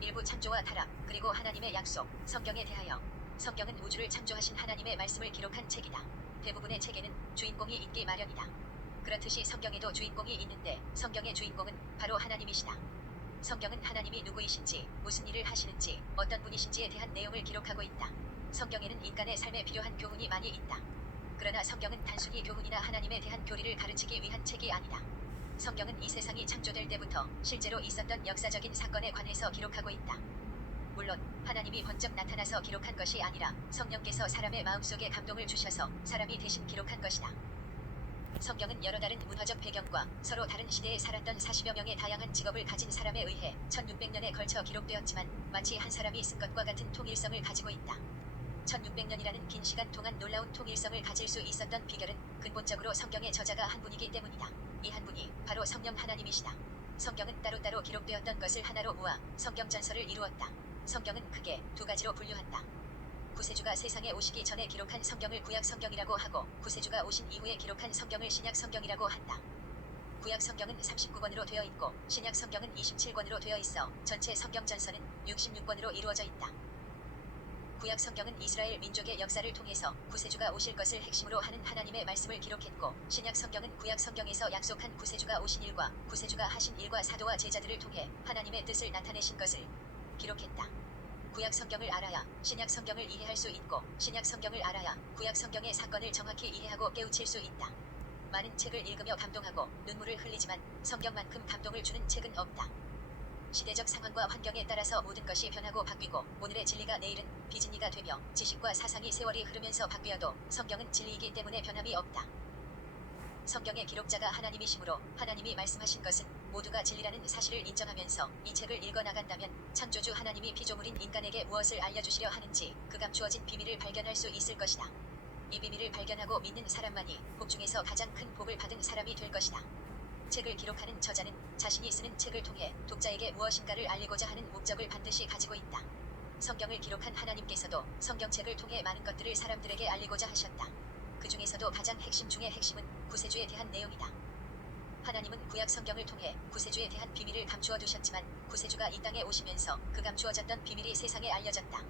일부 창조와 타락, 그리고 하나님의 약속, 성경에 대하여. 성경은 우주를 창조하신 하나님의 말씀을 기록한 책이다. 대부분의 책에는 주인공이 있기 마련이다. 그렇듯이 성경에도 주인공이 있는데 성경의 주인공은 바로 하나님이시다. 성경은 하나님이 누구이신지, 무슨 일을 하시는지, 어떤 분이신지에 대한 내용을 기록하고 있다. 성경에는 인간의 삶에 필요한 교훈이 많이 있다. 그러나 성경은 단순히 교훈이나 하나님에 대한 교리를 가르치기 위한 책이 아니다. 성경은 이 세상이 창조될 때부터 실제로 있었던 역사적인 사건에 관해서 기록하고 있다. 물론 하나님이 번쩍 나타나서 기록한 것이 아니라 성령께서 사람의 마음속에 감동을 주셔서 사람이 대신 기록한 것이다. 성경은 여러 다른 문화적 배경과 서로 다른 시대에 살았던 40여 명의 다양한 직업을 가진 사람에 의해 1600년에 걸쳐 기록되었지만 마치 한 사람이 쓴 것과 같은 통일성을 가지고 있다. 1600년이라는 긴 시간 동안 놀라운 통일성을 가질 수 있었던 비결은 근본적으로 성경의 저자가 한 분이기 때문이다. 이 한 분이 바로 성령 하나님이시다. 성경은 따로따로 기록되었던 것을 하나로 모아 성경 전설을 이루었다. 성경은 크게 두 가지로 분류한다. 구세주가 세상에 오시기 전에 기록한 성경을 구약 성경이라고 하고 구세주가 오신 이후에 기록한 성경을 신약 성경이라고 한다. 구약 성경은 39권으로 되어 있고 신약 성경은 27권으로 되어 있어 전체 성경 전서는 66권으로 이루어져 있다. 구약 성경은 이스라엘 민족의 역사를 통해서 구세주가 오실 것을 핵심으로 하는 하나님의 말씀을 기록했고 신약 성경은 구약 성경에서 약속한 구세주가 오신 일과 구세주가 하신 일과 사도와 제자들을 통해 하나님의 뜻을 나타내신 것을 기록했다. 구약 성경을 알아야 신약 성경을 이해할 수 있고 신약 성경을 알아야 구약 성경의 사건을 정확히 이해하고 깨우칠 수 있다. 많은 책을 읽으며 감동하고 눈물을 흘리지만 성경만큼 감동을 주는 책은 없다. 시대적 상황과 환경에 따라서 모든 것이 변하고 바뀌고 오늘의 진리가 내일은 비진리가 되며 지식과 사상이 세월이 흐르면서 바뀌어도 성경은 진리이기 때문에 변함이 없다. 성경의 기록자가 하나님이시므로 하나님이 말씀하신 것은 모두가 진리라는 사실을 인정하면서 이 책을 읽어나간다면 창조주 하나님이 피조물인 인간에게 무엇을 알려주시려 하는지 그 감추어진 비밀을 발견할 수 있을 것이다. 이 비밀을 발견하고 믿는 사람만이 복 중에서 가장 큰 복을 받은 사람이 될 것이다. 책을 기록하는 저자는 자신이 쓰는 책을 통해 독자에게 무엇인가를 알리고자 하는 목적을 반드시 가지고 있다. 성경을 기록한 하나님께서도 성경책을 통해 많은 것들을 사람들에게 알리고자 하셨다. 그 중에서도 가장 핵심 중의 핵심은 구세주에 대한 내용이다. 하나님은 구약 성경을 통해 구세주에 대한 비밀을 감추어 두셨지만 구세주가 이 땅에 오시면서 그 감추어졌던 비밀이 세상에 알려졌다.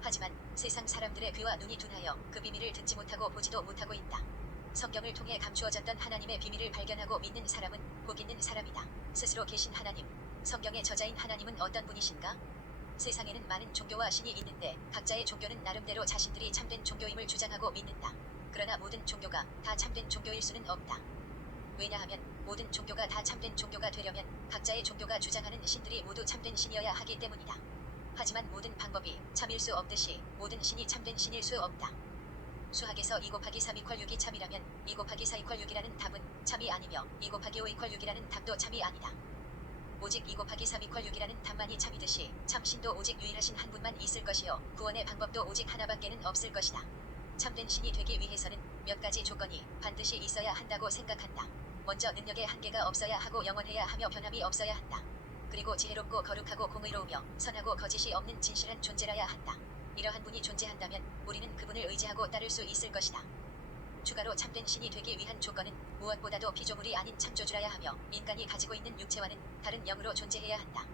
하지만 세상 사람들의 귀와 눈이 둔하여 그 비밀을 듣지 못하고 보지도 못하고 있다. 성경을 통해 감추어졌던 하나님의 비밀을 발견하고 믿는 사람은 복 있는 사람이다. 스스로 계신 하나님, 성경의 저자인 하나님은 어떤 분이신가? 세상에는 많은 종교와 신이 있는데 각자의 종교는 나름대로 자신들이 참된 종교임을 주장하고 믿는다. 그러나 모든 종교가 다 참된 종교일 수는 없다. 왜냐하면 모든 종교가 다 참된 종교가 되려면 각자의 종교가 주장하는 신들이 모두 참된 신이어야 하기 때문이다. 하지만 모든 방법이 참일 수 없듯이 모든 신이 참된 신일 수 없다. 수학에서 2 곱하기 3 = 6이 참이라면 2 곱하기 4 = 6이라는 답은 참이 아니며 2 곱하기 5 = 6이라는 답도 참이 아니다. 오직 2 곱하기 3 = 6이라는 답만이 참이듯이 참신도 오직 유일하신 한 분만 있을 것이요 구원의 방법도 오직 하나밖에는 없을 것이다. 참된 신이 되기 위해서는 몇 가지 조건이 반드시 있어야 한다고 생각한다. 먼저 능력의 한계가 없어야 하고 영원해야 하며 변함이 없어야 한다. 그리고 지혜롭고 거룩하고 공의로우며 선하고 거짓이 없는 진실한 존재라야 한다. 이러한 분이 존재한다면 우리는 그분을 의지하고 따를 수 있을 것이다. 추가로 참된 신이 되기 위한 조건은 무엇보다도 피조물이 아닌 창조주라야 하며 인간이 가지고 있는 육체와는 다른 영으로 존재해야 한다.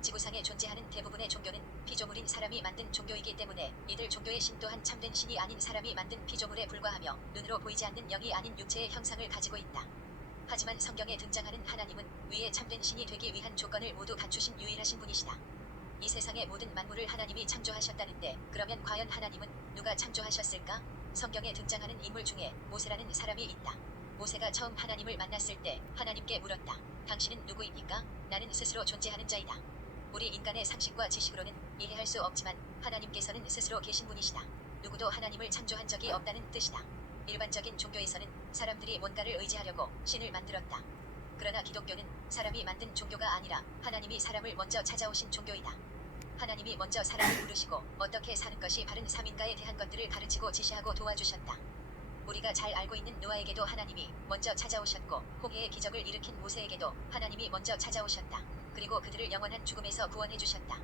지구상에 존재하는 대부분의 종교는 피조물인 사람이 만든 종교이기 때문에 이들 종교의 신 또한 참된 신이 아닌 사람이 만든 피조물에 불과하며 눈으로 보이지 않는 영이 아닌 육체의 형상을 가지고 있다. 하지만 성경에 등장하는 하나님은 위에 참된 신이 되기 위한 조건을 모두 갖추신 유일하신 분이시다. 이 세상의 모든 만물을 하나님이 창조하셨다는데 그러면 과연 하나님은 누가 창조하셨을까? 성경에 등장하는 인물 중에 모세라는 사람이 있다. 모세가 처음 하나님을 만났을 때 하나님께 물었다. 당신은 누구입니까? 나는 스스로 존재하는 자이다. 우리 인간의 상식과 지식으로는 이해할 수 없지만 하나님께서는 스스로 계신 분이시다. 누구도 하나님을 창조한 적이 없다는 뜻이다. 일반적인 종교에서는 사람들이 뭔가를 의지하려고 신을 만들었다. 그러나 기독교는 사람이 만든 종교가 아니라 하나님이 사람을 먼저 찾아오신 종교이다. 하나님이 먼저 사람을 부르시고 어떻게 사는 것이 바른 삶인가에 대한 것들을 가르치고 지시하고 도와주셨다. 우리가 잘 알고 있는 노아에게도 하나님이 먼저 찾아오셨고 홍해의 기적을 일으킨 모세에게도 하나님이 먼저 찾아오셨다. 그리고 그들을 영원한 죽음에서 구원해 주셨다.